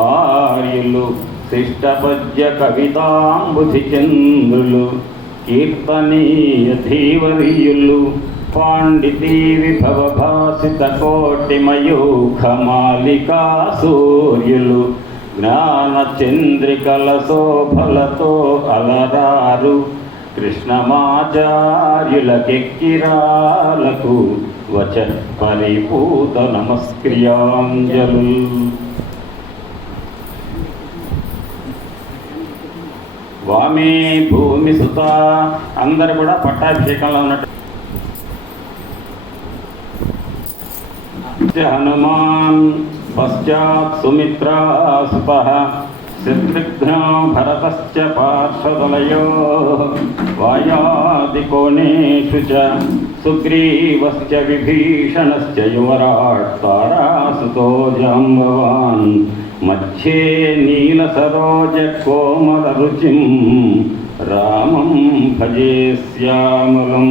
ఆర్యులు శిష్టపద్య కవితాంబుధి చంద్రులు కీర్తనీయ ధీవరీయులు పాండితీ విభవ భాసిత కోటి మయూఖమాలికా సూర్యులు జ్ఞాన చంద్రికల శోభలతో అలరారు కృష్ణమాచార్యులకెక్కిరాలకు వచ పరిపూత నమస్క్రియాంజలు. స్వామి భూమి సుత. అందరు కూడా పట్టాభిషేకంలో ఉన్నట్టు. హనుమాన్ పశ్చాత్ సుమిత్రా సుపః. శత్రుఘ్నో భరతశ్చ పార్శ్వదలయో వాయాదికోణేషు చ సుగ్రీవశ్చ విభీషణశ్చ యువరాట్ తారాసుతో జాంబవాన్ మధ్యే నీలసరోజ కోమల రుచిం రామం భజే శ్యామలం